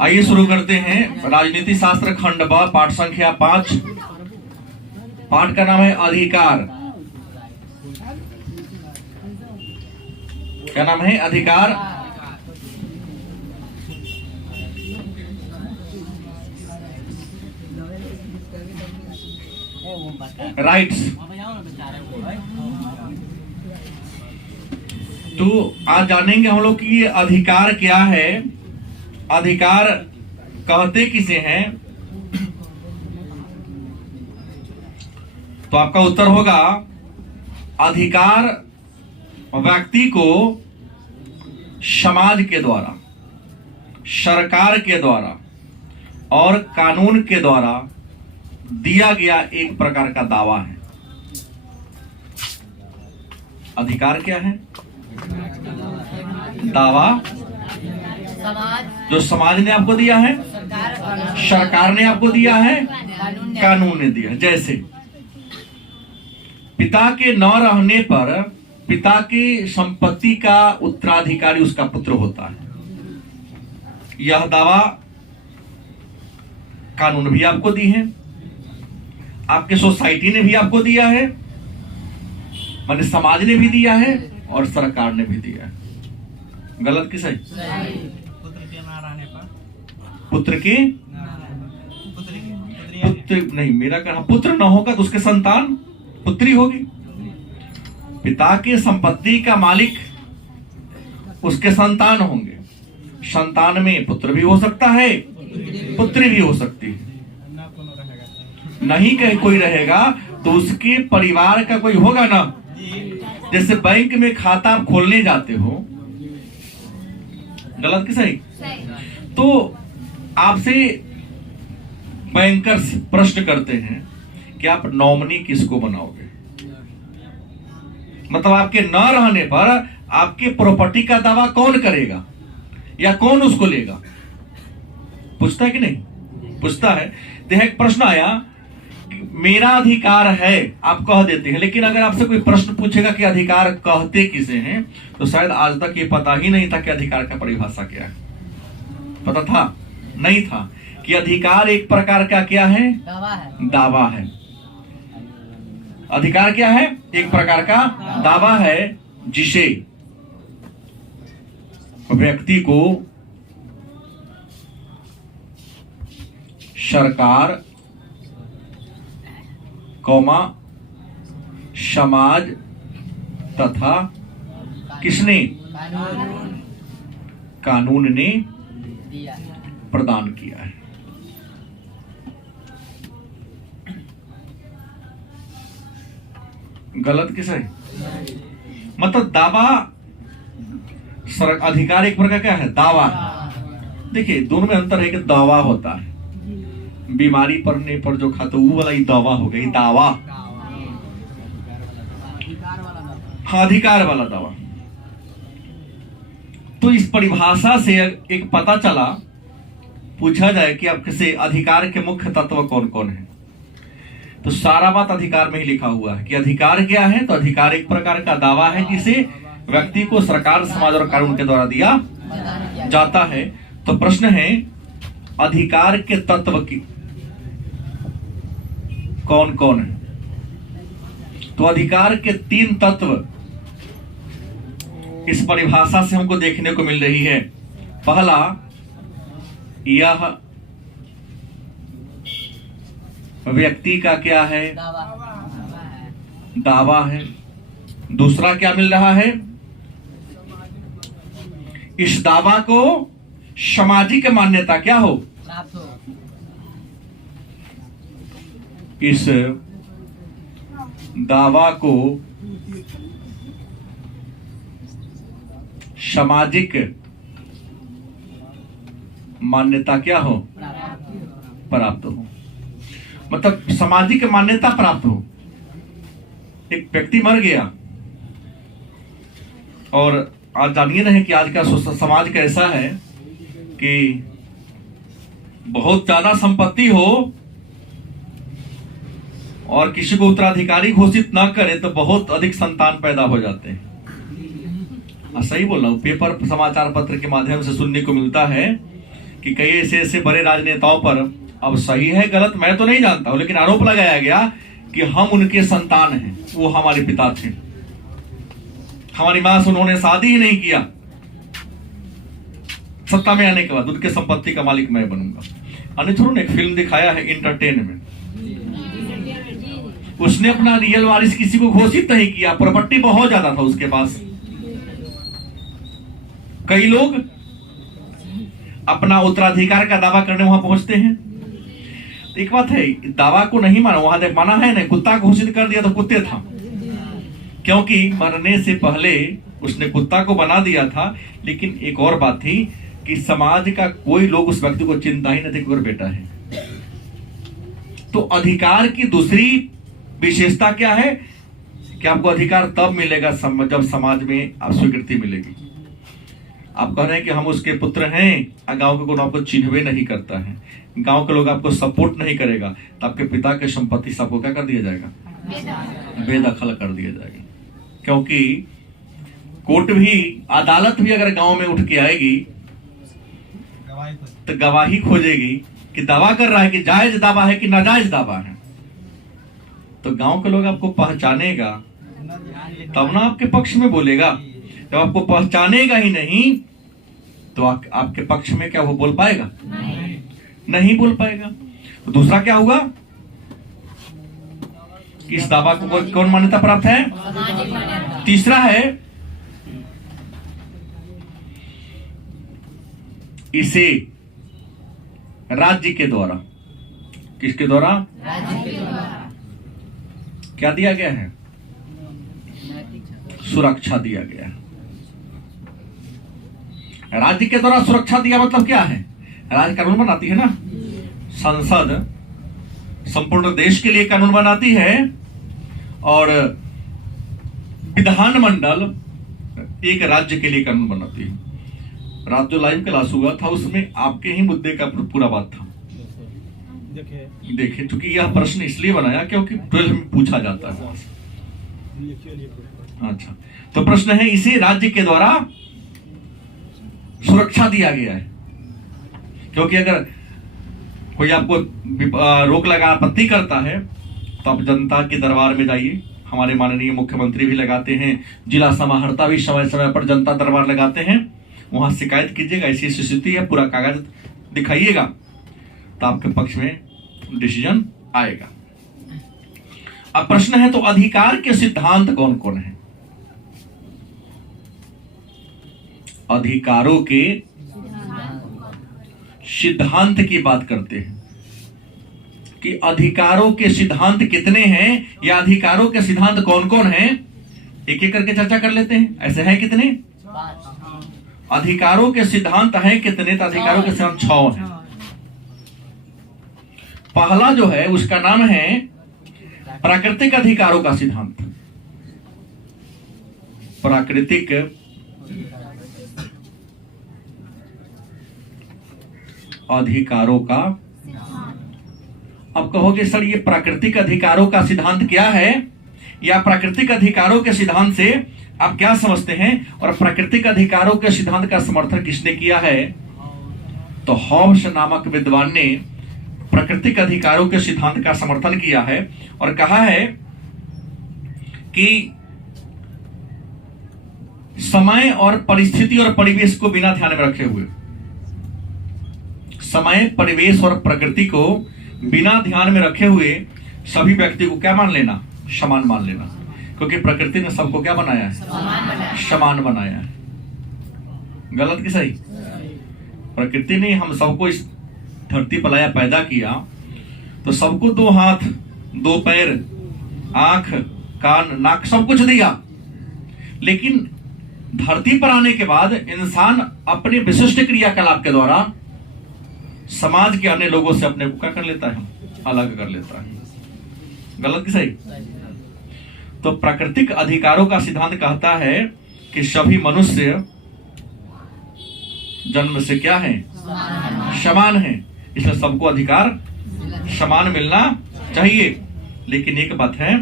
आइए शुरू करते हैं। राजनीति शास्त्र खंड ब, पाठ संख्या 5। पाठ का नाम है अधिकार। क्या नाम है? अधिकार। राइट्स। तो आज जानेंगे हम लोग कि ये अधिकार क्या है, अधिकार कहते किसे हैं। तो आपका उत्तर होगा अधिकार व्यक्ति को समाज के द्वारा, सरकार के द्वारा और कानून के द्वारा दिया गया एक प्रकार का दावा है। अधिकार क्या है? दावा जो समाज ने आपको दिया है, सरकार ने आपको दिया है, कानून ने दिया है। जैसे पिता के न रहने पर पिता की संपत्ति का उत्तराधिकारी उसका पुत्र होता है। यह दावा कानून भी आपको दी है, आपके सोसाइटी ने भी आपको दिया है, माने समाज ने भी दिया है और सरकार ने भी दिया है। गलत कि सही? पुत्र के पुत्र नहीं, मेरा कहना पुत्र न होगा तो उसके संतान पुत्री होगी। पिता की संपत्ति का मालिक उसके संतान होंगे। संतान में पुत्र भी हो सकता है, पुत्री भी हो सकती है। नहीं कहीं कोई रहेगा तो उसके परिवार का कोई होगा ना। जैसे बैंक में खाता आप खोलने जाते हो, गलत कि सही? तो आपसे बैंकर्स प्रश्न करते हैं कि आप नॉमिनी किसको बनाओगे। मतलब आपके न रहने पर आपके प्रॉपर्टी का दावा कौन करेगा या कौन उसको लेगा? पूछता है कि नहीं? पूछता है। तो एक प्रश्न आया, मेरा अधिकार है, आप कह देते हैं, लेकिन अगर आपसे कोई प्रश्न पूछेगा कि अधिकार कहते किसे हैं, तो शायद आज तक ये पता ही नहीं था कि अधिकार का परिभाषा क्या है। पता था? नहीं था कि अधिकार एक प्रकार का क्या है? दावा है। अधिकार क्या है? एक प्रकार का दावा है जिसे व्यक्ति को सरकार कौमा समाज तथा किसने? कानून ने प्रदान किया है। गलत किस है? मतलब दावा अधिकार एक प्रकार क्या है? दावा। देखिए दोनों में अंतर है कि दावा होता है बीमारी पड़ने पर जो खाता वो वाला ही दावा हो गई, दावा। हाँ, अधिकार वाला दावा। तो इस परिभाषा से एक पता चला, पूछा जाए कि आपसे अधिकार के मुख्य तत्व कौन कौन है, तो सारा बात अधिकार में ही लिखा हुआ है कि अधिकार क्या है। तो अधिकार एक प्रकार का दावा है जिसे व्यक्ति को सरकार, समाज और कानून के द्वारा दिया जाता है। तो प्रश्न है अधिकार के तत्व की कौन कौन है? तो अधिकार के 3 तत्व इस परिभाषा से हमको देखने को मिल रही है। पहला, यह व्यक्ति का क्या है? दावा है। दूसरा क्या मिल रहा है? इस दावा को सामाजिक मान्यता क्या हो? इस दावा को सामाजिक मान्यता क्या हो? प्राप्त हो। मतलब सामाजिक मान्यता प्राप्त हो। एक व्यक्ति मर गया और आज जानिए नहीं कि आज का समाज कैसा है कि बहुत ज्यादा संपत्ति हो और किसी को उत्तराधिकारी घोषित ना करे तो बहुत अधिक संतान पैदा हो जाते हैं। सही बोल रहा हूं, पेपर समाचार पत्र के माध्यम से सुनने को मिलता है कि कई ऐसे ऐसे बड़े राजनेताओं पर, अब सही है गलत मैं तो नहीं जानता हूं, लेकिन आरोप लगाया गया कि हम उनके संतान हैं, वो हमारे पिता थे, हमारी मां से उन्होंने शादी ही नहीं किया, सत्ता में आने के बाद उनके संपत्ति का मालिक मैं बनूंगा। अन्यथा ने एक फिल्म दिखाया है एंटरटेनमेंट, उसने अपना रियल वारिस किसी को घोषित नहीं किया, प्रॉपर्टी बहुत ज्यादा था उसके पास। कई लोग अपना उत्तराधिकार का दावा करने वहां पहुंचते हैं। एक बात है, दावा को नहीं माना, वहां तक माना है ना, कुत्ता घोषित कर दिया तो कुत्ते था, क्योंकि मरने से पहले उसने कुत्ता को बना दिया था। लेकिन एक और बात थी कि समाज का कोई लोग उस व्यक्ति को चिंता ही नहीं थे कि बेटा है। तो अधिकार की दूसरी विशेषता क्या है कि आपको अधिकार तब मिलेगा जब समाज में आप स्वीकृति मिलेगी। आप कह रहे हैं कि हम उसके पुत्र हैं, गांव के कोई आपको चिन्हवे नहीं करता है, गांव के लोग आपको सपोर्ट नहीं करेगा, तो आपके पिता के संपत्ति सबको क्या कर दिया जाएगा? बेदखल कर दिया जाएगा। क्योंकि कोर्ट भी, अदालत भी अगर गांव में उठ के आएगी तो गवाही खोजेगी कि दावा कर रहा है कि जायज दावा है कि नाजायज दावा है। तो गांव के लोग आपको पहचानेगा तब ना आपके पक्ष में बोलेगा। जब आपको पहचानेगा ही नहीं तो आपके पक्ष में क्या वो बोल पाएगा? नहीं बोल पाएगा। तो दूसरा क्या होगा? इस दावा को कौन मान्यता प्राप्त है? तीसरा है, इसे राज्य के द्वारा, किसके द्वारा? राज्य के द्वारा क्या दिया गया है? सुरक्षा दिया गया है। राज्य के द्वारा सुरक्षा दिया मतलब क्या है? राज्य कानून बनाती है ना, संसद संपूर्ण देश के लिए कानून बनाती है और विधानमंडल एक राज्य के लिए कानून बनाती है। रात जो लाइव क्लास हुआ था उसमें आपके ही मुद्दे का पूरा बात था। देखिए, चूंकि यह प्रश्न इसलिए बनाया क्योंकि 12 में पूछा जाता है। अच्छा, तो प्रश्न है, इसे राज्य के द्वारा सुरक्षा दिया गया है। क्योंकि अगर कोई आपको रोक लगा, आपत्ति करता है, तो आप जनता के दरबार में जाइए। हमारे माननीय मुख्यमंत्री भी लगाते हैं, जिला समाहर्ता भी समय समय पर जनता दरबार लगाते हैं। वहां शिकायत कीजिएगा, ऐसी स्थिति है, पूरा कागज दिखाइएगा, तो आपके पक्ष में डिसीजन आएगा। अब प्रश्न है, तो अधिकार के सिद्धांत कौन कौन है? अधिकारों के सिद्धांत की बात करते हैं कि अधिकारों के सिद्धांत कितने हैं या अधिकारों के सिद्धांत कौन कौन हैं। एक एक करके चर्चा कर लेते हैं। ऐसे हैं कितने? अधिकारों के सिद्धांत हैं कितने? तो अधिकारों के सिद्धांत 6 हैं। पहला जो है उसका नाम है प्राकृतिक अधिकारों का सिद्धांत। प्राकृतिक अधिकारों का। अब कहोगे सर ये प्राकृतिक अधिकारों का सिद्धांत क्या है, या प्राकृतिक अधिकारों के सिद्धांत से आप क्या समझते हैं, और प्राकृतिक अधिकारों के सिद्धांत का समर्थन किसने किया है? तो हॉब्स नामक विद्वान ने प्राकृतिक अधिकारों के सिद्धांत का समर्थन किया है और कहा है कि समय और परिस्थिति और परिवेश को बिना ध्यान में रखे हुए, समय, परिवेश और प्रकृति को बिना ध्यान में रखे हुए सभी व्यक्ति को क्या मान लेना? समान मान लेना। क्योंकि प्रकृति ने सबको क्या बनाया है? समान बनाया है। गलत कि सही? प्रकृति ने हम सबको इस धरती पर लाया, पैदा किया, तो सबको 2 हाथ, 2 पैर, आंख, कान, नाक, सब कुछ दिया। लेकिन धरती पर आने के बाद इंसान अपने विशिष्ट क्रियाकलाप के द्वारा समाज के अन्य लोगों से अपने को क्या कर लेता है? अलग कर लेता है। गलत कि सही? तो प्राकृतिक अधिकारों का सिद्धांत कहता है कि सभी मनुष्य जन्म से क्या है? समान है। इसलिए सबको अधिकार समान मिलना चाहिए। लेकिन एक बात है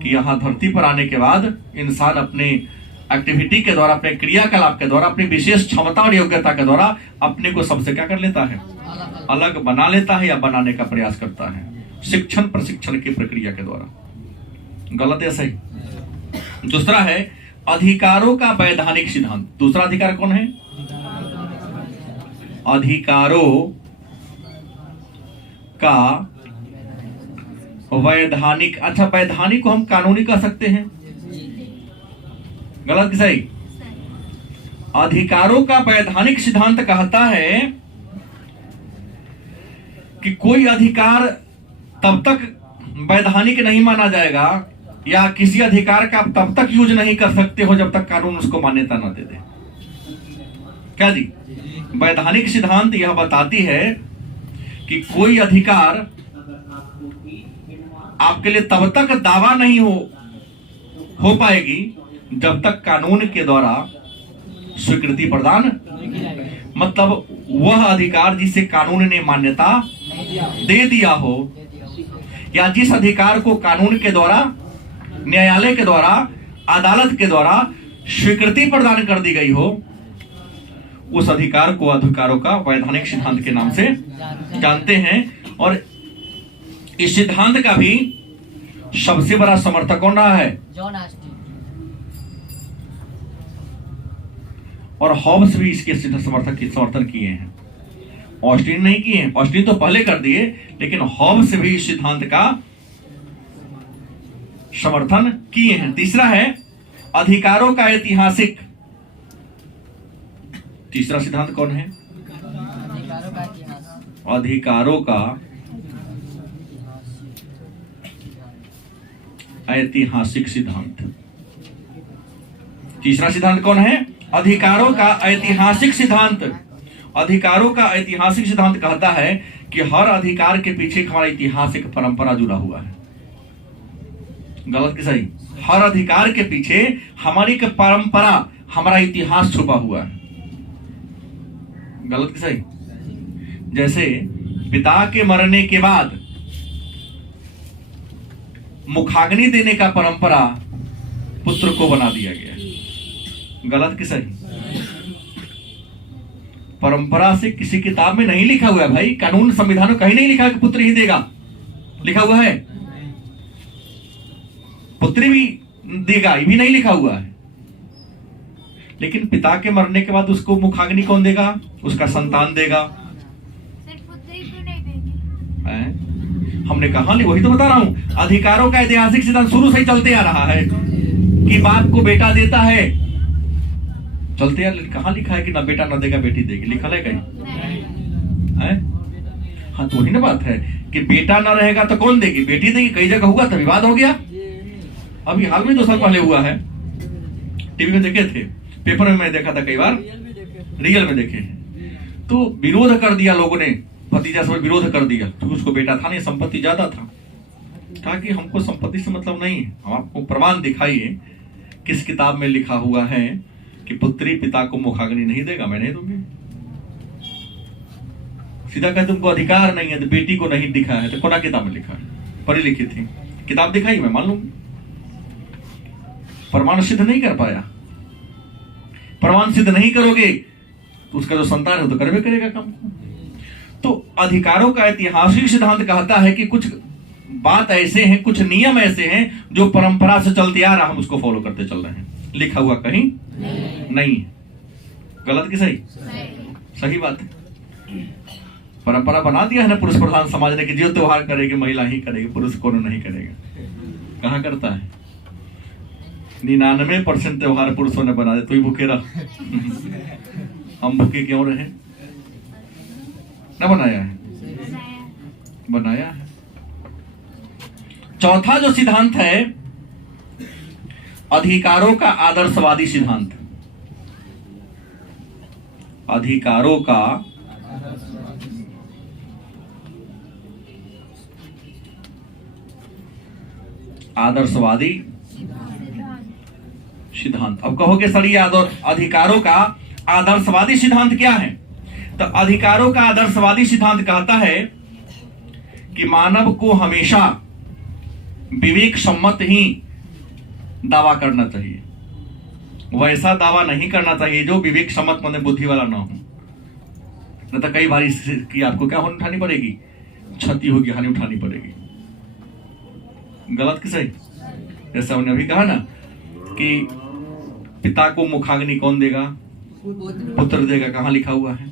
कि यहां धरती पर आने के बाद इंसान अपने एक्टिविटी के द्वारा, अपने क्रियाकलाप के द्वारा, अपनी विशेष क्षमता और योग्यता के द्वारा अपने को सबसे क्या कर लेता है, अलग बना लेता है या बनाने का प्रयास करता है, शिक्षण प्रशिक्षण की प्रक्रिया के द्वारा। गलत या सही? दूसरा है अधिकारों का वैधानिक सिद्धांत। दूसरा अधिकार कौन है? अधिकारों का वैधानिक। अच्छा, वैधानिक को हम कानूनी कह सकते हैं? गलत कि सही? अधिकारों का वैधानिक सिद्धांत कहता है कि कोई अधिकार तब तक वैधानिक नहीं माना जाएगा या किसी अधिकार का तब तक यूज नहीं कर सकते हो जब तक कानून उसको मान्यता न दे दे। क्या जी? वैधानिक सिद्धांत यह बताती है कि कोई अधिकार आपके लिए तब तक दावा नहीं हो पाएगी जब तक कानून के द्वारा स्वीकृति प्रदान, मतलब वह अधिकार जिसे कानून ने मान्यता दे दिया हो या जिस अधिकार को कानून के द्वारा, न्यायालय के द्वारा, अदालत के द्वारा स्वीकृति प्रदान कर दी गई हो, उस अधिकार को अधिकारों का वैधानिक सिद्धांत के नाम से जानते हैं। और इस सिद्धांत का भी सबसे बड़ा समर्थक कौन रहा है? John Austin. और हॉब्स भी इसके समर्थन किए हैं। ऑस्टिन नहीं किए हैं, ऑस्टिन तो पहले कर दिए, लेकिन हॉब्स भी इस सिद्धांत का समर्थन किए हैं। तीसरा है अधिकारों का ऐतिहासिक। तीसरा सिद्धांत कौन है? अधिकारों का इतिहास। अधिकारों का ऐतिहासिक सिद्धांत। तीसरा सिद्धांत कौन है? अधिकारों का ऐतिहासिक सिद्धांत। अधिकारों का ऐतिहासिक सिद्धांत कहता है कि हर अधिकार के पीछे हमारा इतिहास, एक परंपरा जुड़ा हुआ है। गलत कि सही? हर अधिकार के पीछे हमारी एक परंपरा, हमारा इतिहास छुपा हुआ है। गलत कि सही? जैसे पिता के मरने के बाद मुखाग्नि देने का परंपरा पुत्र को बना दिया गया। गलत कि सही? परंपरा से किसी किताब में नहीं लिखा हुआ है भाई, कानून संविधान में कहीं नहीं लिखा कि पुत्र ही देगा। लिखा हुआ है? पुत्री भी देगा, ये भी नहीं लिखा हुआ है। लेकिन पिता के मरने के बाद उसको मुखाग्नि कौन देगा? उसका संतान देगा। पुत्री क्यों नहीं देगी? हमने कहा नहीं, वही तो बता रहा हूं। अधिकारों का ऐतिहासिक सिद्धांत शुरू से ही चलते आ रहा है कि बाप को बेटा देता है, चलते यार। कहां लिखा है कि ना बेटा ना देगा बेटी देगी? लिखा है कहीं? हाँ, तो वही ना बात है कि बेटा ना रहेगा तो कौन देगी? बेटी देगी। कई जगह हुआ था, विवाद हो गया। अभी हाल में 2 साल पहले हुआ है, टीवी में देखे थे, पेपर में मैं देखा था, कई बार रियल में देखे हैं। तो विरोध कर दिया लोगों ने, भतीजा सब विरोध कर दिया क्योंकि उसको बेटा था नहीं, संपत्ति ज्यादा था। कहा कि हमको संपत्ति से मतलब नहीं है, हम आपको प्रमाण दिखाइए किस किताब में लिखा हुआ है कि पुत्री पिता को मुखाग्नि नहीं देगा। मैं नहीं दूंगी। सीधा कहते तुमको अधिकार नहीं है, तो बेटी को नहीं दिखा है तो कौन किताब में लिखा है? पढ़ी लिखी थी किताब, दिखाई मैं मान लूंगी। प्रमाण सिद्ध नहीं कर पाया, प्रमाण सिद्ध नहीं करोगे तो उसका जो संतान है तो करवे करेगा काम को। तो अधिकारों का ऐतिहासिक सिद्धांत कहता है कि कुछ बात ऐसे हैं, कुछ नियम ऐसे हैं जो परंपरा से चलते आ रहा, हम उसको फॉलो करते चल रहे हैं। लिखा हुआ कहीं नहीं। गलत कि सही? सही बात है। परंपरा बना दिया है ना पुरुष प्रधान समाज ने कि जो त्योहार करेगी महिला ही करेगी, पुरुष कौन नहीं करेगा। कहां करता है? 99% त्योहार पुरुषों ने बना दिया। तू ही भूखे रह। हम भूखे क्यों रहे? न बनाया है? बनाया है। चौथा जो सिद्धांत है अधिकारों का आदर्शवादी सिद्धांत। अधिकारों का आदर्शवादी सिद्धांत। अब कहोगे सर ये अधिकारों का आदर्शवादी सिद्धांत क्या है? तो अधिकारों का आदर्शवादी सिद्धांत कहता है कि मानव को हमेशा विवेक सम्मत ही दावा करना चाहिए। वैसा दावा नहीं करना चाहिए जो विवेक सम्मत मन बुद्धि वाला ना हो, नहीं तो कई बार इसकी आपको क्या हानि उठानी पड़ेगी, क्षति होगी, हानि उठानी पड़ेगी। गलत कि सही? जैसा उन्होंने अभी कहा ना कि पिता को मुखाग्नि कौन देगा? पुत्र देगा। कहाँ लिखा हुआ है?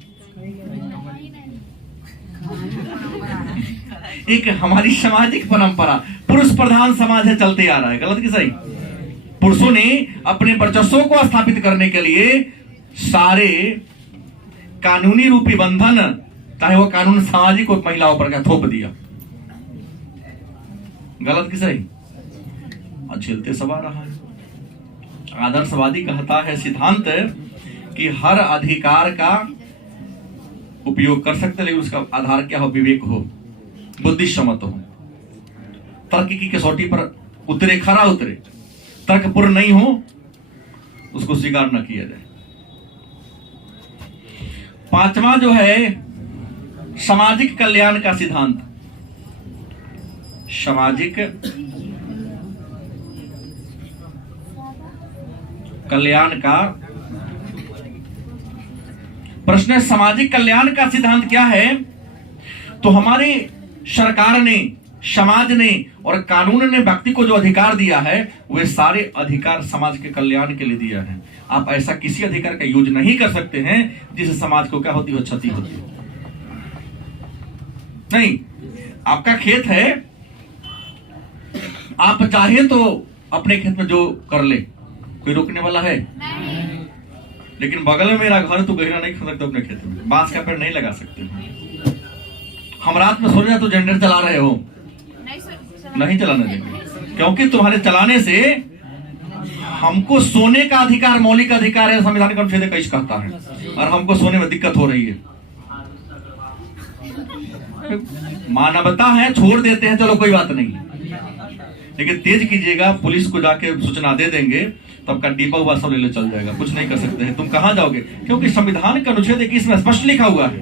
एक हमारी सामाजिक परंपरा, पुरुष प्रधान समाज है, चलते आ रहा है। गलत कि सही? पुरुषों ने अपने वर्चस्व को स्थापित करने के लिए सारे कानूनी रूपी बंधन, चाहे वो कानून सामाजिक और महिलाओं पर का थोप दिया। गलत कि सही? और झेलते सब आ रहा है। आदर्शवादी कहता है सिद्धांत कि हर अधिकार का उपयोग कर सकते, लेकिन उसका आधार क्या हो? विवेक हो, बुद्धिसम्मत हो, तर्क की कसौटी पर उतरे, खरा उतरे। तर्कपूर्ण नहीं हो उसको स्वीकार न किया जाए। पांचवा जो है सामाजिक कल्याण का सिद्धांत। सामाजिक कल्याण का प्रश्न है, सामाजिक कल्याण का सिद्धांत क्या है? तो हमारे सरकार ने, समाज ने और कानून ने व्यक्ति को जो अधिकार दिया है, वे सारे अधिकार समाज के कल्याण के लिए दिया है। आप ऐसा किसी अधिकार का यूज नहीं कर सकते हैं जिससे समाज को क्या होती हो? क्षति होती हो। नहीं, आपका खेत है, आप चाहे तो अपने खेत में जो कर ले, कोई रोकने वाला है? लेकिन बगल में मेरा घर, तो गहरा नहीं खा सकते अपने खेत में, बांस का पेड़ नहीं लगा सकते। हम रात में सो रहे हैं तो जनरेटर चला रहे हो, नहीं चलाना देंगे, क्योंकि तुम्हारे चलाने से हमको सोने का अधिकार, मौलिक अधिकार है, संविधान का अनुच्छेद 21 कहता है, और हमको सोने में दिक्कत हो रही है। मानवता है, छोड़ देते हैं, चलो कोई बात नहीं, लेकिन तेज कीजिएगा, पुलिस को जाके सूचना दे देंगे तो आपका डिब्बा हुआ सब ले चल जाएगा, कुछ नहीं कर सकते हैं। तुम कहां जाओगे? क्योंकि संविधान का अनुच्छेद 21 में स्पष्ट लिखा हुआ है,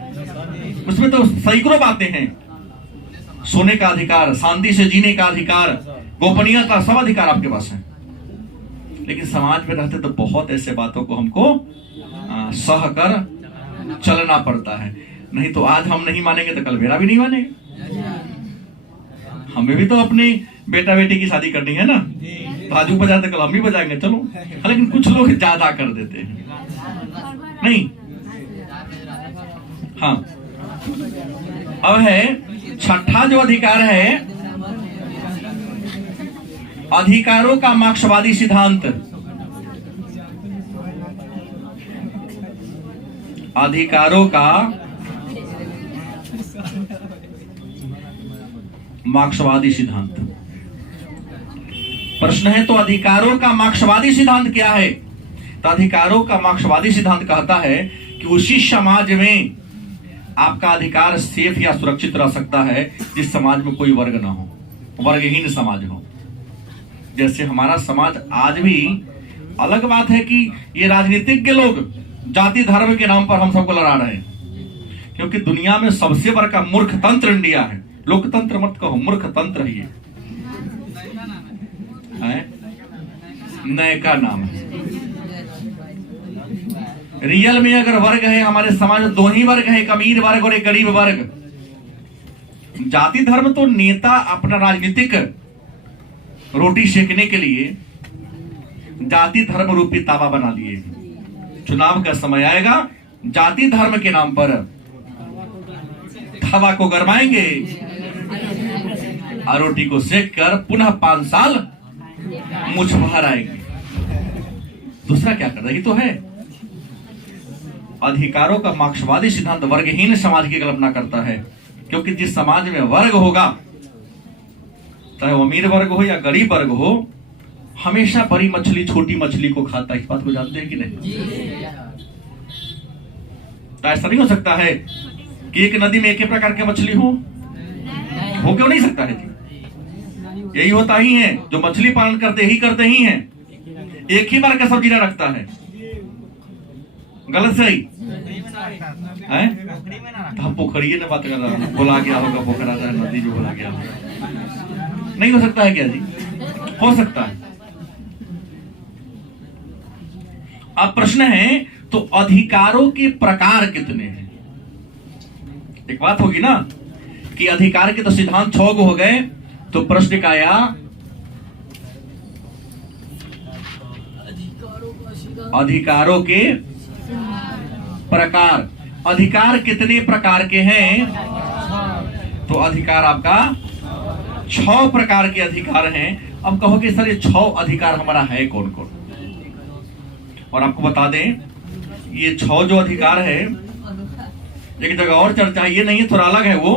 उसमें तो सैकड़ों बातें हैं। सोने का अधिकार, शांति से जीने का अधिकार, गोपनीयता, सब अधिकार आपके पास है। लेकिन समाज में रहते तो बहुत ऐसे बातों को हमको सह कर चलना पड़ता है। नहीं तो आज हम नहीं मानेंगे तो कल मेरा भी नहीं मानेंगे। हमें भी तो अपनी बेटा बेटी की शादी करनी है ना, तो आज ऊपर जाते कल हम भी बजाएंगे, चलो। लेकिन कुछ लोग ज्यादा कर देते हैं, नहीं। हाँ, अब है छठा जो अधिकार है, अधिकारों का मार्क्सवादी सिद्धांत। अधिकारों का मार्क्सवादी सिद्धांत। प्रश्न है तो अधिकारों का मार्क्सवादी सिद्धांत क्या है? तो अधिकारों का मार्क्सवादी सिद्धांत कहता है कि उसी समाज में आपका अधिकार सेफ या सुरक्षित रह सकता है जिस समाज में कोई वर्ग ना हो, वर्गहीन समाज हो। जैसे हमारा समाज आज भी, अलग बात है कि ये राजनीतिज्ञ लोग जाति धर्म के नाम पर हम सबको लड़ा रहे हैं, क्योंकि दुनिया में सबसे बड़ा मूर्ख तंत्र इंडिया है। लोकतंत्र मत कहो, मूर्ख तंत्र ही है, नए का नाम है। रियल में अगर वर्ग है हमारे समाज में, दो ही वर्ग है, एक अमीर वर्ग और एक गरीब वर्ग। जाति धर्म तो नेता अपना राजनीतिक रोटी सेकने के लिए जाति धर्म रूपी तावा बना लिए। चुनाव का समय आएगा, जाति धर्म के नाम पर तवा को गरमाएंगे और रोटी को सेक कर पुनः 5 साल मुझ बाहर आएंगे। दूसरा क्या कर रही तो है। अधिकारों का मार्क्सवादी सिद्धांत वर्गहीन समाज की कल्पना करता है, क्योंकि जिस समाज में वर्ग होगा, चाहे वो अमीर वर्ग हो या गरीब वर्ग हो, हमेशा बड़ी मछली छोटी मछली को खाता है। इस बात को जानते हैं कि नहीं? तो ऐसा नहीं हो सकता है कि एक नदी में एक ही प्रकार के मछली हो क्यों नहीं सकता है जी? यही होता ही है, जो मछली पालन करते ही हैं, एक ही बार का सब्जी ना रखता है। गलत सही है? तो हम पोखरिए ने बात कर रहा हूं, बोला गया होगा पोखरा था, नदी जो बोला गया होगा। नहीं हो सकता है क्या जी? हो सकता है। अब प्रश्न है, तो अधिकारों के प्रकार कितने हैं? एक बात होगी ना कि अधिकार के तो सिद्धांत 6 गो हो गए, तो प्रश्न का आया अधिकारों के प्रकार। अधिकार कितने प्रकार के हैं? तो अधिकार आपका 6 प्रकार के अधिकार हैं। अब कहोगे सर ये 6 अधिकार हमारा है कौन कौन? और आपको बता दें, ये 6 जो अधिकार है, एक जगह और चर्चा है, ये नहीं है, थोड़ा अलग है। वो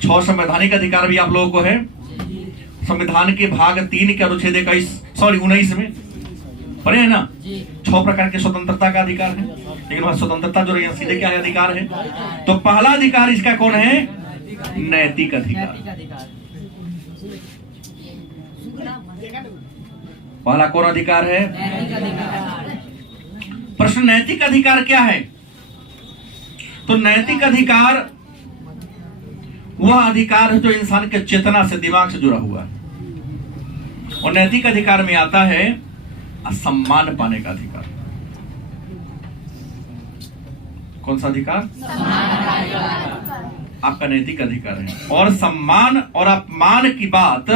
6 संवैधानिक अधिकार भी आप लोगों को है। संविधान के भाग 3 के अनुच्छेद 19 में पढ़े है ना, 6 प्रकार के स्वतंत्रता का अधिकार है। लेकिन वह स्वतंत्रता जो रही सीधे क्या है अधिकार है। तो पहला अधिकार इसका कौन है? नैतिक अधिकार। पहला कौन अधिकार है? प्रश्न, नैतिक अधिकार क्या है? तो नैतिक अधिकार वह अधिकार है जो इंसान के चेतना से, दिमाग से जुड़ा हुआ है। और नैतिक अधिकार में आता है सम्मान पाने का अधिकार। कौन सा अधिकार? आपका नैतिक अधिकार है। और सम्मान और अपमान की बात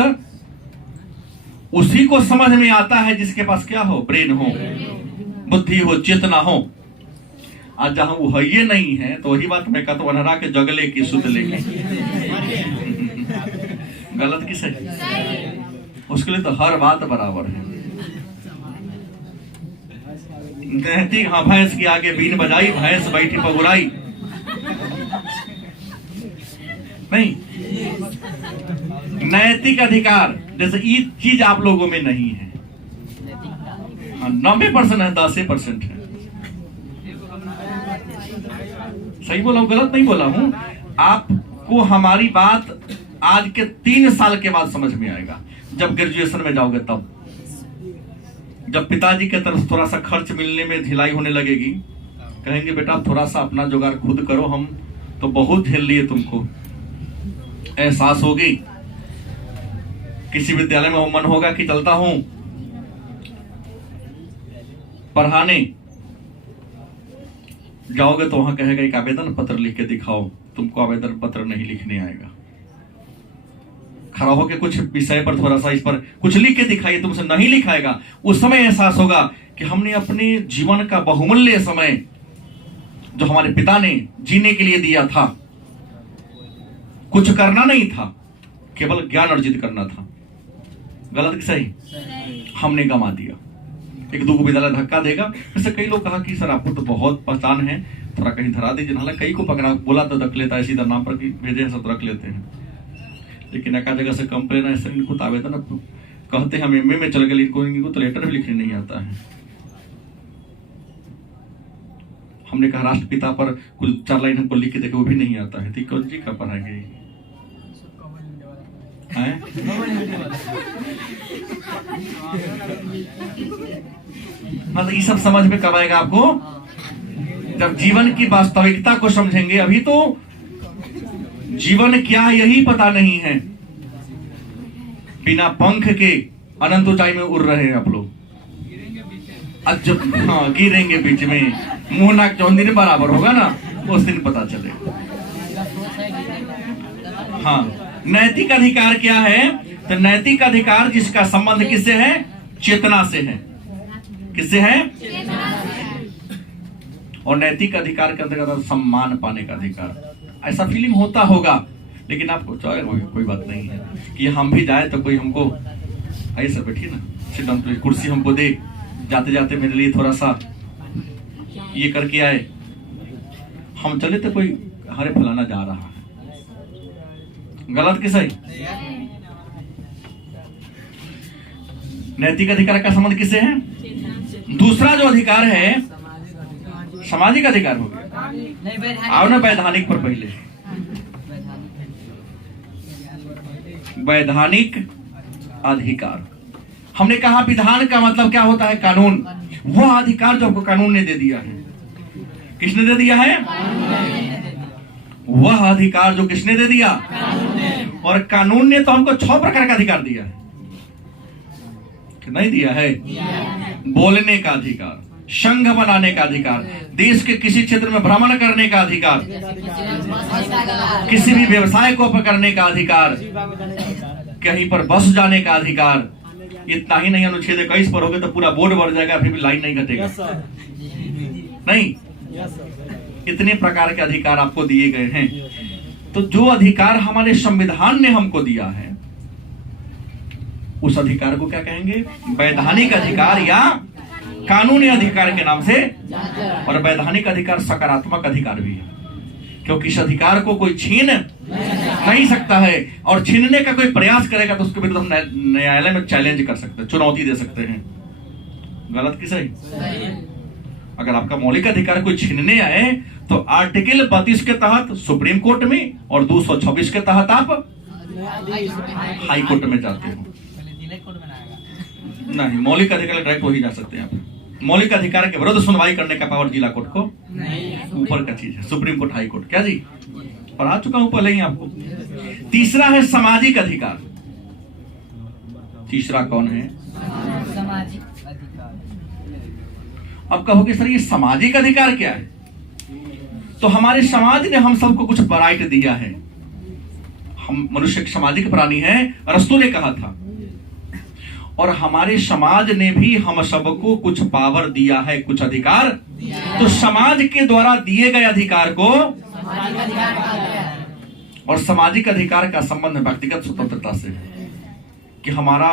उसी को समझ में आता है जिसके पास क्या हो? ब्रेन हो, बुद्धि हो, चेतना हो। आज जहां वो है ये नहीं है, तो वही बात मैं कहता हूं, अनहरा के जगले की सुध लेके गलत की सही? उसके लिए तो हर बात बराबर है। नैतिक, हाँ, भैंस की आगे बीन बजाई, भैंस बैठी पगुराई नहीं। नैतिक अधिकार जैसे ये चीज आप लोगों में नहीं है। 90% है, 10% है। सही बोला हूं, गलत नहीं बोला हूं? आपको हमारी बात आज के 3 साल के बाद समझ में आएगा, जब ग्रेजुएशन में जाओगे तब। जब पिताजी के तरफ थोड़ा सा खर्च मिलने में ढिलाई होने लगेगी, कहेंगे बेटा थोड़ा सा अपना जुगाड़ खुद करो, हम तो बहुत झेल लिए तुमको। एहसास होगी। किसी विद्यालय में वो मन होगा कि चलता हूं पढ़ाने, जाओगे तो वहां कहेगा एक आवेदन पत्र लिख के दिखाओ। तुमको आवेदन पत्र नहीं लिखने आएगा। खड़ा होकर कुछ विषय पर थोड़ा सा इस पर कुछ लिख के दिखाइए, तुमसे नहीं लिखाएगा। उस समय एहसास होगा कि हमने अपने जीवन का बहुमूल्य समय जो हमारे पिता ने जीने के लिए दिया था, कुछ करना नहीं था, केवल ज्ञान अर्जित करना था। गलत कि सही? हमने गंवा दिया। एक दो विद्यालय धक्का देगा। वैसे कई लोग कहा कि सर आपको तो बहुत पहचान है, थोड़ा कहीं धरा दीजिए। हालांकि कई को पकड़ा, बोला तो रख लेता है, सीधा नाम पर भेजे सब रख लेते हैं। लेकिन एक जगह से कंप्लेन है, सर इनको आवेदन कहते हैं हम एमए में चल गए, इनको तो लेटर भी लिखने नहीं आता है। हमने कहा राष्ट्रपिता पर कुछ 4 लाइन हमको लिख के देखे, वो भी नहीं आता है। कौन जी का पढ़ाएंगे? मतलब ये सब समझ में कब आएगा आपको? जब जीवन की वास्तविकता को समझेंगे। अभी तो जीवन क्या यही पता नहीं है। बिना पंख के अनंत ऊंचाई में उड़ रहे हैं आप लोग। जब हाँ गिरेंगे बीच में, मुंह नाक जौन दिन बराबर होगा ना, उस दिन पता चलेगा। हाँ, नैतिक अधिकार क्या है? तो नैतिक अधिकार जिसका संबंध किससे है? चेतना से है। किससे है? और नैतिक अधिकार के अंतर्गत सम्मान पाने का अधिकार। ऐसा फीलिंग होता होगा, लेकिन आपको कोई बात नहीं है कि हम भी जाए तो कोई हमको ऐसा बैठिए ना, सिट डाउन प्लीज, कुर्सी हमको दे, जाते जाते मेरे लिए थोड़ा सा ये करके आए। हम चले तो कोई हरे फलाना जा रहा है। गलत कि सही? नैतिक अधिकार का संबंध किससे है? दूसरा जो अधिकार है सामाजिक अधिकार हो गया। आओ ना वैधानिक पर पहले। वैधानिक अधिकार, हमने कहा विधान का मतलब क्या होता है? कानून। वह अधिकार जो आपको कानून ने दे दिया है। किसने दे दिया है? वह अधिकार जो किसने दे दिया? और कानून ने तो हमको 6 प्रकार का अधिकार दिया है कि नहीं दिया है? बोलने का अधिकार, संघ बनाने का अधिकार, देश के किसी क्षेत्र में भ्रमण करने का अधिकार, किसी भी व्यवसाय को पकड़ने का अधिकार, कहीं पर बस जाने का अधिकार। इतना ही नहीं, अनुच्छेद 21 पर हो गए तो पूरा बोर्ड बढ़ जाएगा, फिर भी लाइन नहीं घटेगा। नहीं, इतने प्रकार के अधिकार आपको दिए गए हैं। तो जो अधिकार हमारे संविधान ने हमको दिया है, उस अधिकार को क्या कहेंगे? वैधानिक अधिकार या कानूनी अधिकार के नाम से। और वैधानिक अधिकार सकारात्मक अधिकार भी है, क्योंकि इस अधिकार को कोई छीन नहीं सकता है, और छीनने का कोई प्रयास करेगा तो उसके विरुद्ध हम न्यायालय में चैलेंज कर सकते हैं, चुनौती दे सकते हैं। गलत कि सही? अगर आपका मौलिक अधिकार कोई छीनने आए तो आर्टिकल 32 के तहत सुप्रीम कोर्ट में और 226 के तहत आप हाई कोर्ट में जाते हो। नहीं, मौलिक अधिकार डायरेक्ट वही जा सकते हैं आप। मौलिक अधिकार के विरुद्ध सुनवाई करने का पावर जिला कोर्ट को ऊपर का चीज है, सुप्रीम कोर्ट, हाई कोर्ट। क्या जी, पढ़ा चुका हूं पहले ही आपको। तीसरा है सामाजिक अधिकार। तीसरा कौन है? सामाजिक अधिकार। अब कहोगे सर ये सामाजिक अधिकार क्या है? तो हमारे समाज ने हम सबको कुछ राइट दिया है। हम मनुष्य सामाजिक प्राणी है, अरस्तु ने कहा था। और हमारे समाज ने भी हम सबको कुछ पावर दिया है, कुछ अधिकार। तो समाज के द्वारा दिए गए अधिकार को और सामाजिक अधिकार का संबंध व्यक्तिगत स्वतंत्रता से है, कि हमारा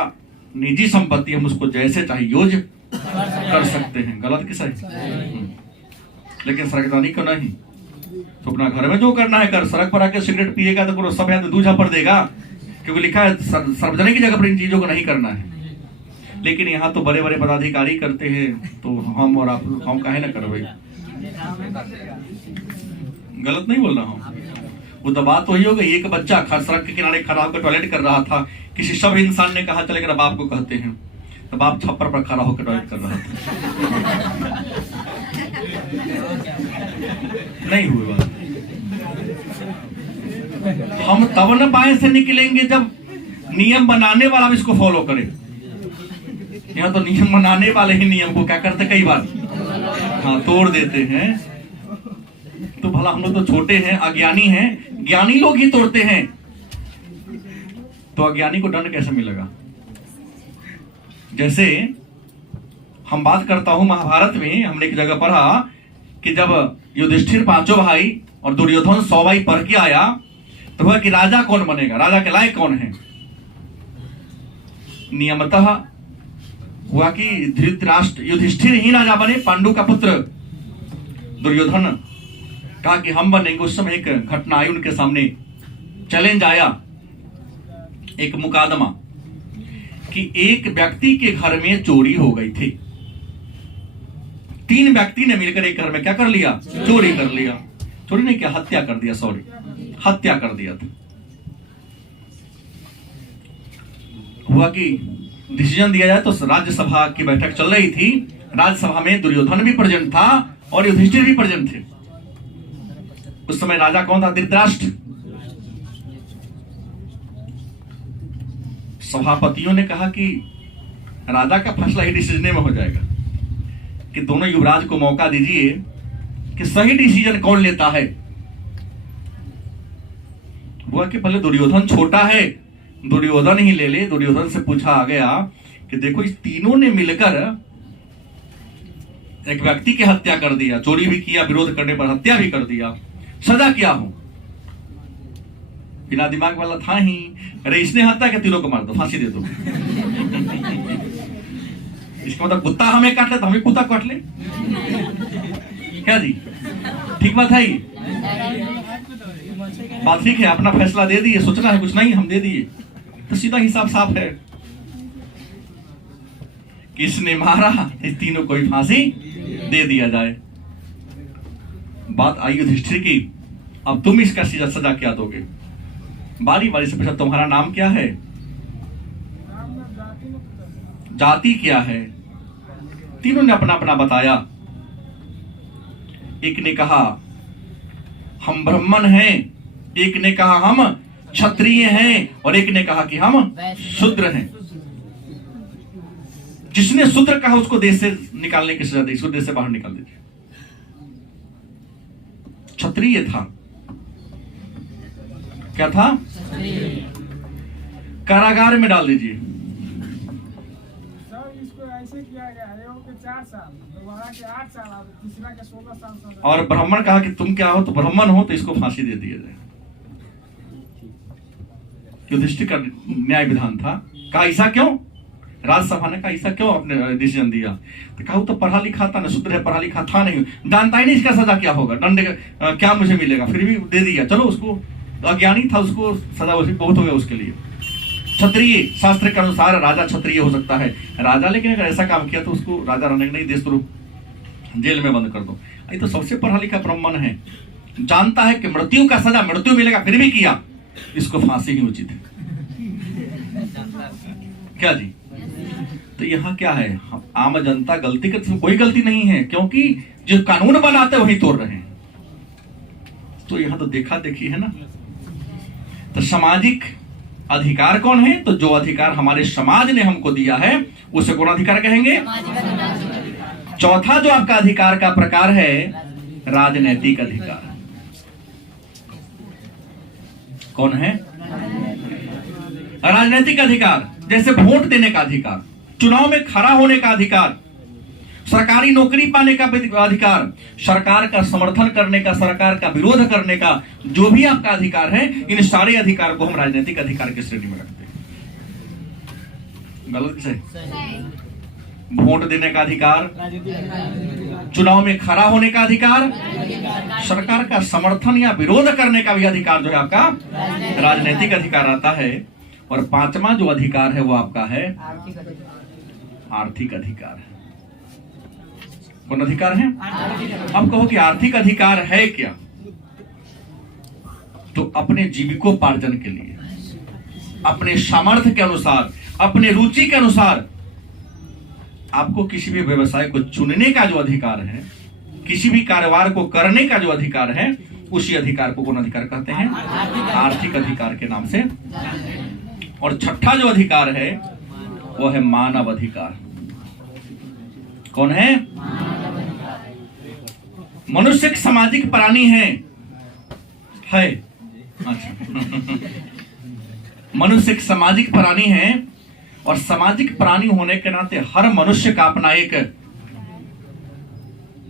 निजी संपत्ति हम उसको जैसे चाहे यूज कर सकते हैं। गलत कि सही? लेकिन सरकारी को नहीं। तो अपना घर में जो करना है कर, सड़क पर आके सिगरेट पिएगा तो सब याद दूझा पर देगा, क्योंकि लिखा है सार्वजनिक जगह पर इन चीजों को नहीं करना है। लेकिन यहाँ तो बड़े बड़े पदाधिकारी करते हैं, तो हम और आप हम काहे ना करवे? गलत नहीं बोल रहा हूँ। वो तो बात वही हो गई, एक बच्चा सड़क के किनारे खड़ा होकर टॉयलेट कर रहा था, किसी सब इंसान ने कहा चले बाप को कहते हैं, तो बाप छप्पर पर खड़ा होकर टॉयलेट कर रहा था। नहीं हुई बात। हम तब न बाएं से निकलेंगे जब नियम बनाने वाला भी इसको फॉलो करे। यहाँ तो नियम बनाने वाले ही नियम को क्या करते कई बार हाँ तोड़ देते हैं। तो भला हम लोग तो छोटे हैं, अज्ञानी हैं, ज्ञानी लोग ही तोड़ते हैं, तो अज्ञानी को दंड कैसे मिलेगा? जैसे हम बात करता हूं महाभारत में, हमने एक जगह पढ़ा कि जब युधिष्ठिर पांचों भाई और दुर्योधन 100 भाई पढ़ के आया तो हुआ कि राजा कौन बनेगा, राजा के लायक कौन है? नियमतः हुआ कि धृतराष्ट्र युधिष्ठिर ही राजा बने, पांडु का पुत्र दुर्योधन कहा कि हम बनेंगे। उस समय एक घटना आई उनके सामने, चैलेंज आया, एक मुकादमा कि एक व्यक्ति के घर में चोरी हो गई थी। 3 व्यक्ति ने मिलकर एक घर में क्या कर लिया? चोरी कर लिया। चोरी नहीं किया, हत्या कर दिया, सॉरी हत्या कर दिया था। हुआ कि डिसीजन दिया जाए तो राज्यसभा की बैठक चल रही थी। राज्यसभा में दुर्योधन भी प्रेजेंट था और युधिष्ठिर भी प्रेजेंट थे। उस समय राजा कौन था? धृतराष्ट्र। सभापतियों ने कहा कि राजा का फैसला ही डिसीजन में हो जाएगा, कि दोनों युवराज को मौका दीजिए कि सही डिसीजन कौन लेता है। हुआ कि पहले दुर्योधन छोटा है, दुर्योधन ही ले ले। दुर्योधन से पूछा आ गया कि देखो इस तीनों ने मिलकर एक व्यक्ति की हत्या कर दिया, चोरी भी किया, विरोध करने पर हत्या भी कर दिया, सजा क्या हो? बिना दिमाग वाला था ही, अरे इसने हत्या के तीनों को मार दो, फांसी दे दो। इसका मतलब कुत्ता हमें काट ले तो हमें कुत्ता काट ले। क्या जी, ठीक बात है? बात ठीक है, अपना फैसला दे दिए, सोचना है कुछ नहीं, हम दे दिए, तो सीधा हिसाब साफ है। किसने मारा, इस तीनों को ही फांसी दे दिया जाए। बात आई युधिष्ठिर की, अब तुम इसका सजा क्या दोगे? बारी बारी से पूछा, तुम्हारा नाम क्या है, जाति क्या है? तीनों ने अपना अपना बताया। एक ने कहा हम ब्राह्मण हैं, एक ने कहा हम क्षत्रिय हैं, और एक ने कहा कि हम शूद्र हैं। जिसने शूद्र कहा उसको देश से निकालने की सजा दी, इसको देश से बाहर निकाल दीजिए। क्षत्रिय था, क्या था? कारागार में डाल दीजिए। सर इसको ऐसे किया गया है के 4 साल, दोबारा के 8 साल, और तीसरा के 16 साल। और ब्राह्मण कहा कि तुम क्या हो? तो ब्राह्मण हो, तो इसको फांसी दे दिया जाए। युधिष्ठिर का न्याय विधान था। कहा ऐसा क्यों? राज्यसभा ने कहा ऐसा क्यों आपने डिसीजन दिया? तो कहा तो पढ़ा लिखा था ना, शूद्र है, पढ़ा लिखा था नहीं, जानता ही नहीं इसका सजा क्या होगा, दंड क्या मुझे मिलेगा, फिर भी दे दिया। चलो, उसको अज्ञानी था, उसको सजा बहुत हो गया उसके लिए। क्षत्रिय, शास्त्र के अनुसार राजा क्षत्रिय हो सकता है राजा, लेकिन अगर ऐसा काम किया तो उसको राजा रहने नहीं, देश तो जेल में बंद कर दो। ये तो सबसे पढ़ा लिखा ब्राह्मण है, जानता है कि मृत्यु का सजा मृत्यु मिलेगा, फिर भी किया, इसको फांसी ही उचित है। क्या जी? तो यहाँ क्या है? आम जनता गलती करती, कोई गलती नहीं है, क्योंकि जो कानून बनाते वही तोड़ रहे हैं। तो यहाँ तो देखा देखी है ना। तो सामाजिक अधिकार कौन है? तो जो अधिकार हमारे समाज ने हमको दिया है उसे कौन अधिकार कहेंगे? चौथा जो आपका अधिकार का प्रकार है, राजनैतिक अधिकार। कौन है? राजनैतिक अधिकार, जैसे वोट देने का अधिकार, चुनाव में खड़ा होने का अधिकार, सरकारी नौकरी पाने का अधिकार, सरकार का समर्थन करने का, सरकार का विरोध करने का, जो भी आपका अधिकार है, इन सारे अधिकार को हम राजनीतिक अधिकार की श्रेणी में रखते हैं। गलत से? वोट देने का अधिकार, चुनाव में खड़ा होने का अधिकार, सरकार का समर्थन या विरोध करने का भी अधिकार जो है आपका राजनीतिक अधिकार आता है। और पांचवा जो अधिकार है वो आपका है आर्थिक अधिकार। कौन अधिकार है? अब कहो कि आर्थिक अधिकार है क्या? तो अपने जीविकोपार्जन के लिए, अपने सामर्थ्य के अनुसार, अपने रुचि के अनुसार आपको किसी भी व्यवसाय को चुनने का जो अधिकार है, किसी भी कारोबार को करने का जो अधिकार है, उसी अधिकार को कौन अधिकार कहते हैं? आर्थिक अधिकार के नाम से। और छठा जो अधिकार है वो है मानव अधिकार। कौन है? मनुष्य एक सामाजिक प्राणी है। अच्छा मनुष्य एक सामाजिक प्राणी है, और सामाजिक प्राणी होने के नाते हर मनुष्य का अपना एक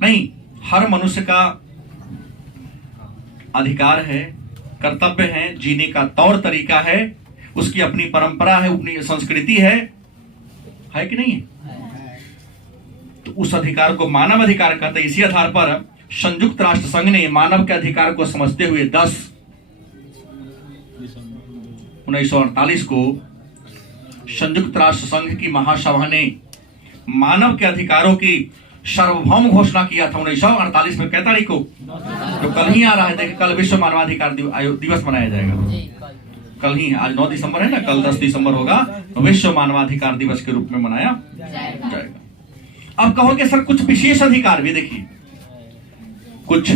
नहीं, हर मनुष्य का अधिकार है, कर्तव्य है, जीने का तौर तरीका है, उसकी अपनी परंपरा है, अपनी संस्कृति है कि नहीं है? तो उस अधिकार को मानव अधिकार कहते हैं। इसी आधार पर संयुक्त राष्ट्र संघ ने मानव के अधिकार को समझते हुए 10/1948 को संयुक्त राष्ट्र संघ की महासभा ने मानव के अधिकारों की सार्वभौम घोषणा किया था 1948 में। 45 को जो कल ही आ रहा है, कल विश्व मानवाधिकार दिवस मनाया जाएगा। कल ही, आज 9 दिसंबर है ना, कल 10 दिसंबर होगा, तो विश्व मानवाधिकार दिवस के रूप में मनाया जाएगा। अब कहोगे सर कुछ विशेष अधिकार भी देखिए, कुछ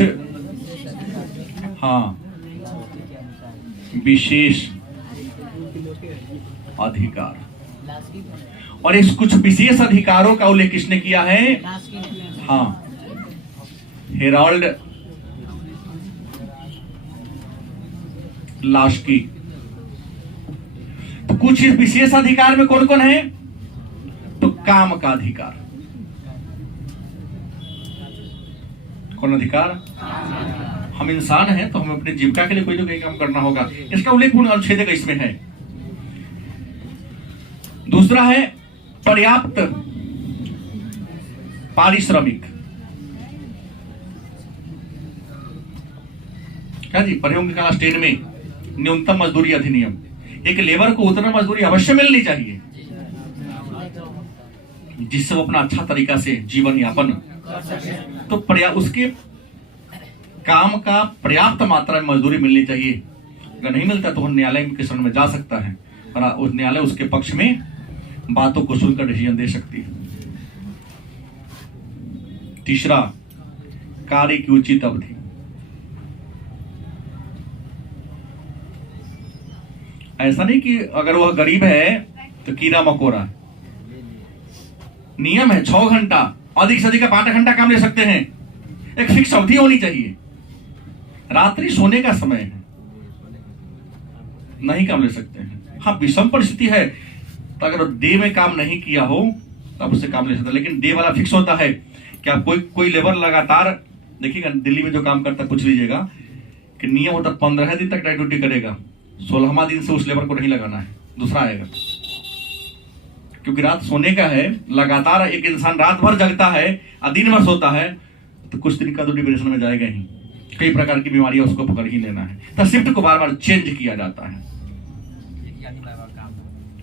विशेष अधिकार, और इस कुछ विशेष अधिकारों का उल्लेख किसने किया है? Herald Laski. तो कुछ विशेष अधिकार में कौन कौन है? तो काम का अधिकार। कौन अधिकार? हम इंसान हैं तो हमें अपनी जीविका के लिए कोई ना कोई काम करना होगा, इसका उल्लेख अनुच्छेद का इसमें है। दूसरा है पर्याप्त पारिश्रमिक। क्या जी? परिवहन क्लास 10 में न्यूनतम मजदूरी अधिनियम, एक लेबर को उतना मजदूरी अवश्य मिलनी चाहिए जिससे वो अपना अच्छा तरीका से जीवन यापन, तो उसके काम का पर्याप्त मात्रा में मजदूरी मिलनी चाहिए। अगर नहीं मिलता तो वो न्यायालय के शरण में जा सकता है, और उस न्यायालय उसके पक्ष में बातों को सुनकर डिसीजन दे सकती है। तीसरा, कार्य की उचित अवधि। ऐसा नहीं कि अगर वह गरीब है तो कीड़ा मकोड़ा, नियम है 6 घंटा, अधिक से अधिक आप 8 घंटा काम ले सकते हैं। एक फिक्स अवधि होनी चाहिए। रात्रि सोने का समय है, नहीं काम ले सकते हैं। हाँ, विषम परिस्थिति है तो अगर डे में काम नहीं किया हो तब उससे काम ले सकते हैं, लेकिन डे वाला फिक्स होता है कि आप कोई लेबर लगातार, देखिएगा दिल्ली में जो काम करता है पूछ लीजिएगा कि नियम होता 15 दिन तक नाइट ड्यूटी करेगा, 16वां दिन से उस लेबर को नहीं लगाना है, दूसरा आएगा। क्योंकि रात सोने का है, लगातार एक इंसान रात भर जगता है और दिन भर सोता है तो कुछ दिन का तो डिप्रेशन में जाएगा ही, कई प्रकार की बीमारियां उसको पकड़ ही लेना है। तो शिफ्ट को बार बार चेंज किया जाता है।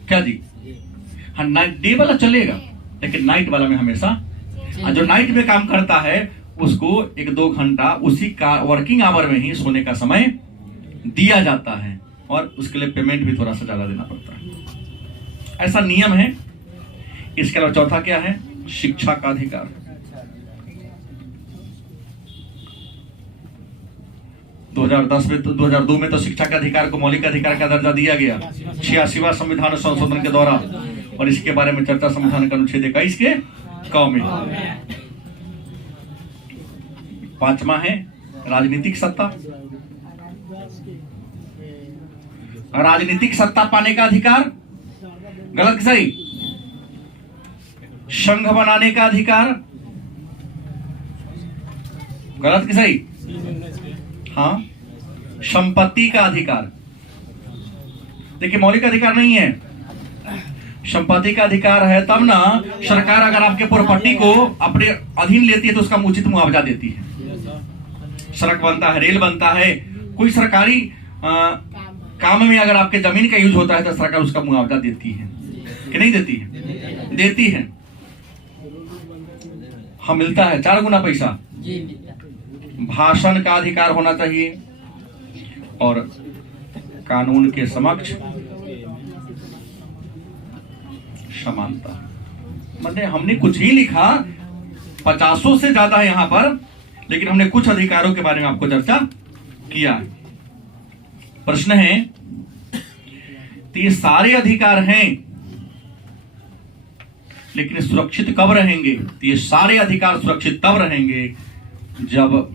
क्या जी? हाँ, नाइट डे वाला चलेगा लेकिन नाइट वाला में हमेशा, जो नाइट में काम करता है उसको 1-2 घंटा उसी का वर्किंग आवर में ही सोने का समय दिया जाता है और उसके लिए पेमेंट भी थोड़ा सा ज्यादा देना पड़ता है। ऐसा नियम है। इसके अलावा चौथा क्या है? शिक्षा का अधिकार। 2002 में तो शिक्षा के अधिकार को मौलिक अधिकार का दर्जा दिया गया 86वां संविधान संशोधन के द्वारा, और इसके बारे में चर्चा संविधान का अनुच्छेद 21 के क में। 5वां है राजनीतिक सत्ता। राजनीतिक सत्ता पाने का अधिकार, गलत कि सही? संघ बनाने का अधिकार, गलत कि सही? हाँ। संपत्ति का अधिकार, देखिए मौलिक अधिकार नहीं है, संपत्ति का अधिकार है। तब ना सरकार अगर आपके प्रॉपर्टी को अपने अधीन लेती है तो उसका उचित मुआवजा देती है। सड़क बनता है, रेल बनता है, कोई सरकारी काम में अगर आपके जमीन का यूज होता है तो सरकार उसका मुआवजा देती है कि नहीं देती है? देती है। हाँ, मिलता है 4 गुना पैसा। भाषण का अधिकार होना चाहिए और कानून के समक्ष समानता। मतलब हमने कुछ ही लिखा, 50 से ज्यादा है यहां पर, लेकिन हमने कुछ अधिकारों के बारे में आपको चर्चा किया है। प्रश्न है, तो ये सारे अधिकार हैं लेकिन सुरक्षित कब रहेंगे? तो ये सारे अधिकार सुरक्षित तब रहेंगे जब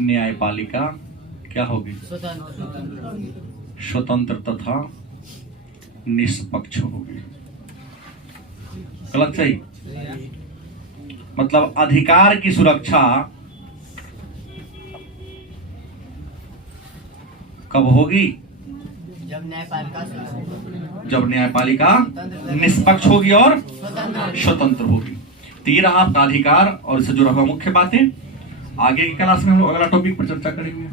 न्यायपालिका क्या होगी? स्वतंत्र तथा निष्पक्ष होगी। गलत सही? मतलब अधिकार की सुरक्षा कब होगी? जब न्यायपालिका निष्पक्ष होगी और स्वतंत्र होगी। तो ये रहा आपका अधिकार और इससे जुड़ा हुआ मुख्य बातें। आगे की क्लास में हम लोग अगला टॉपिक पर चर्चा करेंगे।